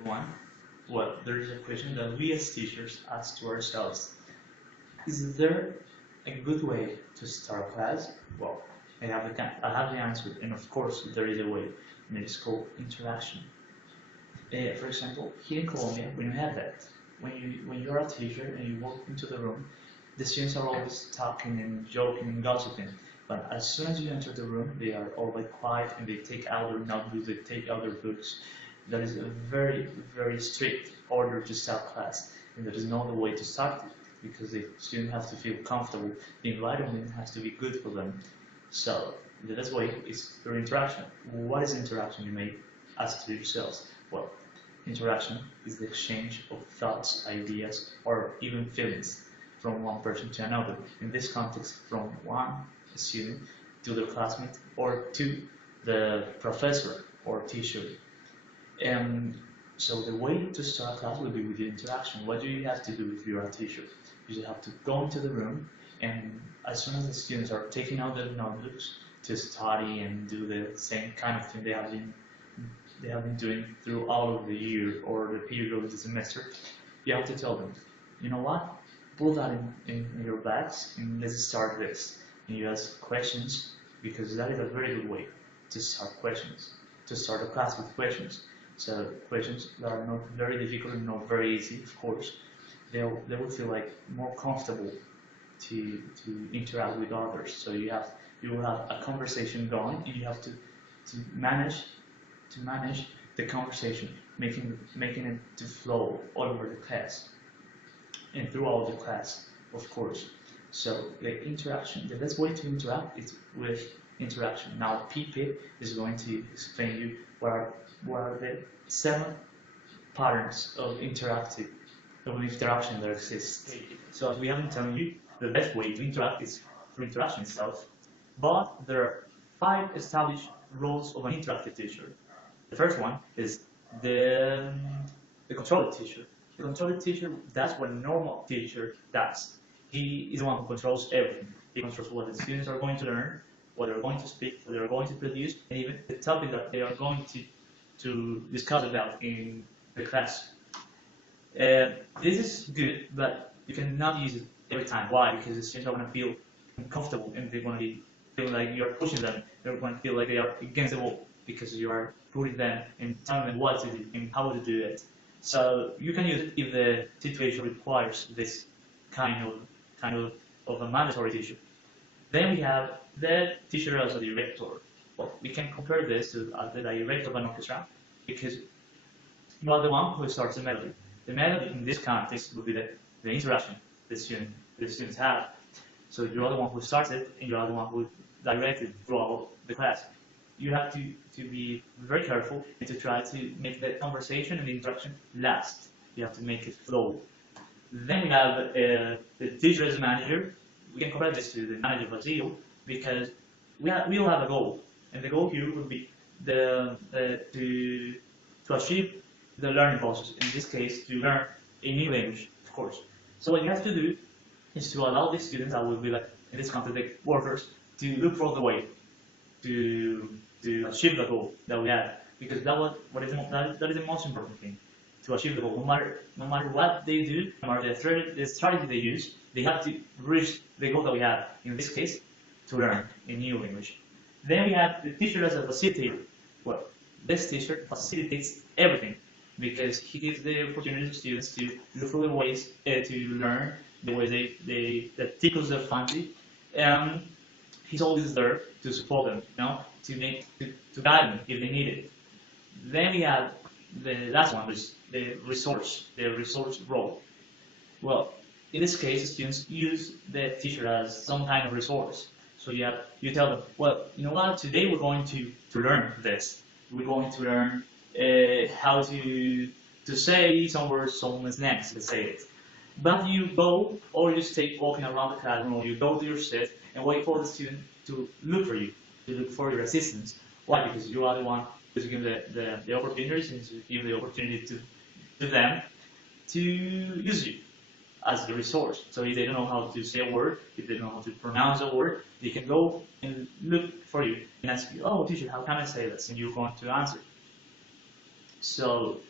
everyone. Well, there is a question that we as teachers ask to ourselves. Is there a good way to start a class? Well, I have the answer, and of course there is a way, and it is called interaction. For example, here in Colombia, when you have that, when you're a teacher and you walk into the room, the students are always talking and joking and gossiping. But as soon as you enter the room, they are all like quiet and they take out their notebooks, they take out their books. That is a very, very strict order to start class, and there is no other way to start it because the student has to feel comfortable. The environment has to be good for them. So the best way is through interaction. What is interaction? You may ask to yourselves. Well, interaction is the exchange of thoughts, ideas, or even feelings from one person to another. In this context, from one student to their classmate or to the professor or teacher. And so the way to start a class will be with the interaction. What do you have to do if you're a teacher? You just have to go into the room, and as soon as the students are taking out their notebooks to study and do the same kind of thing they have been doing through all of the year or the period of the semester, you have to tell them, you know what? Pull that in your bags and let's start this. And you ask questions because that is a very good way to start questions, to start a class with questions. So questions that are not very difficult and not very easy, of course. They will feel like more comfortable to interact with others. So you will have a conversation going, and you have to manage the conversation, making it to flow all over the class and throughout the class, of course. So the interaction, the best way to interact is with interaction. Now PP is going to explain you what are the 7 patterns of interaction that exist. So as we have been telling you, the best way to interact is through interaction itself. But there are 5 established roles of an interactive teacher. The first one is the controller teacher. The controller teacher does what a normal teacher does. He is the one who controls everything. He controls what the students are going to learn, what they're going to speak, what they're going to produce, and even the topic that they are going to discuss about in the class. This is good, but you cannot use it every time. Why? Because the students are going to feel uncomfortable and they're going to feel like you are pushing them. They're going to feel like they are against the wall because you are putting them and telling them what to do and how to do it. So you can use it if the situation requires this kind of a mandatory teacher. Then we have the teacher as a director. Well, we can compare this to the director of an orchestra because you are the one who starts the melody. The melody in this context would be the interaction the students have. So you are the one who starts it, and you are the one who directs it throughout the class. You have to be very careful and to try to make the conversation and the interaction last. You have to make it flow. Then we have the teacher as manager. We can compare this to the manager of a CEO because we will have a goal, and the goal here will be to achieve the learning process. In this case, to learn a new language, of course. So what you have to do is to allow the students that will be like in this context, the workers, to look for the way to achieve the goal that we have, because that is the most important thing, to achieve the goal. No matter what they do, no matter the strategy they use, they have to reach the goal that we have. In this case, to learn a new language. Then we have the teacher as a facilitator. Well, this teacher facilitates everything because he gives the opportunity to students to look for the ways to learn, the ways that tickles their fancy. He's always there to support them, to guide them if they need it. Then we have the last one, which is the resource role. Well, in this case, students use the teacher as some kind of resource. So you tell them, well, you know what? Today we're going to learn this. We're going to learn how to say some words, some next, let's say it. But you go, or you stay walking around the classroom, or you go to your seat and wait for the student to look for you, to look for your assistance. Why? Because you are the one who's given the opportunities, and to give the opportunity to them to use you as the resource. So if they don't know how to say a word, if they don't know how to pronounce a word, they can go and look for you and ask you, oh, teacher, how can I say this? And you're going to answer. So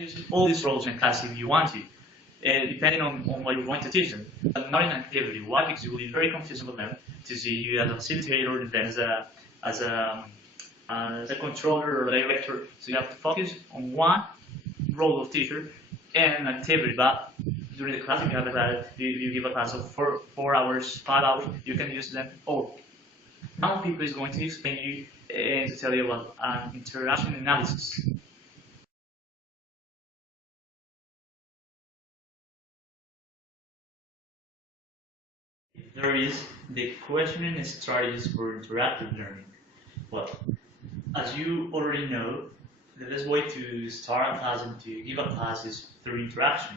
use all these roles in class if you want to, depending on what you're going to teach them, but not in activity. Why? Because it will be very confusing for them to see you as a facilitator and then as a controller or director. So you have to focus on one role of teacher and activity. But during the class, if you have a class, you give a class of 4 hours, 5 hours, you can use them all. Now people is going to explain you and to tell you about interaction analysis. There is the questioning strategies for interactive learning. Well, as you already know, the best way to start a class and to give a class is through interaction.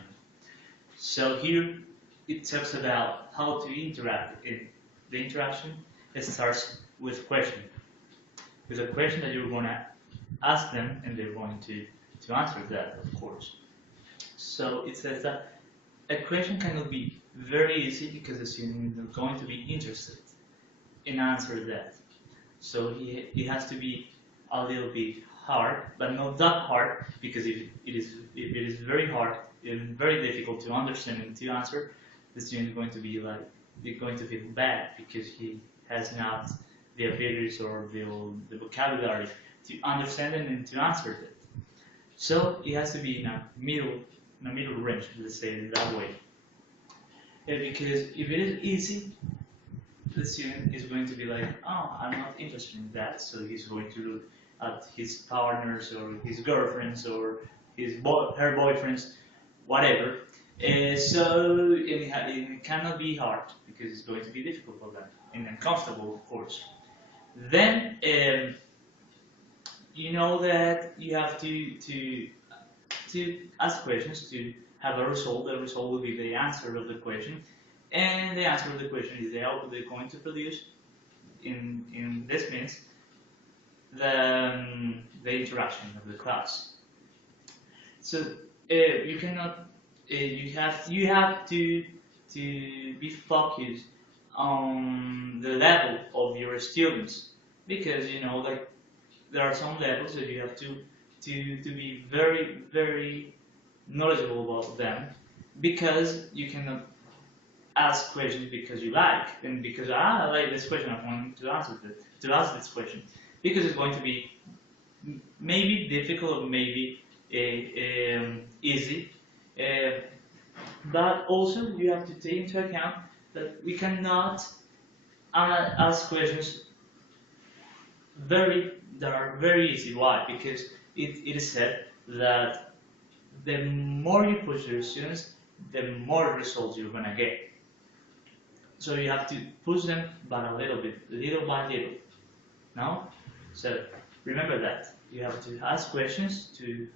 So here it talks about how to interact. In the interaction, it starts with question. With a question that you're going to ask them, and they're going to answer that, of course. So it says that a question cannot be very easy because the student is going to be interested in answering that. So it has to be a little bit hard, but not that hard, because if it is very hard and very difficult to understand and to answer, the student is going to be like, they're going to feel bad because he has not the abilities or the vocabulary to understand it and to answer it. So it has to be in a middle range, let's say it that way. Because if it is easy, the student is going to be like, oh, I'm not interested in that. So he's going to look at his partners or his girlfriends or her boyfriends, whatever. So it cannot be hard because it's going to be difficult for them and uncomfortable, of course. Then you know that you have to ask questions to have a result. The result will be the answer of the question, and the answer of the question is the output they're going to produce. In this means the interaction of the class. So you cannot you have to be focused on the level of your students, because you know, like, there are some levels that you have to be very knowledgeable about them, because you cannot ask questions because you like, and because I like this question, I want to ask this question, because it's going to be maybe difficult or maybe easy, but also you have to take into account that we cannot ask questions that are very easy. Why? Because it is said that the more you push your students, the more results you're gonna get. So you have to push them, but a little bit, little by little. No? So remember that you have to ask questions to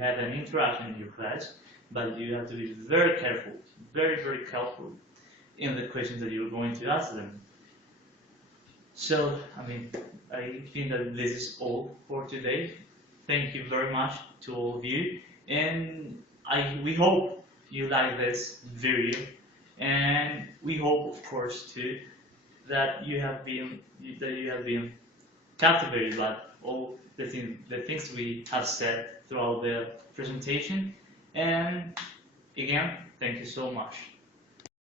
have an interaction in your class, but you have to be very careful, very careful in the questions that you're going to ask them. So, I mean, I think that this is all for today. Thank you very much to all of you, and we hope you like this video, and we hope, of course, too, that you have been captivated by all the things we have said throughout the presentation. And again, thank you so much.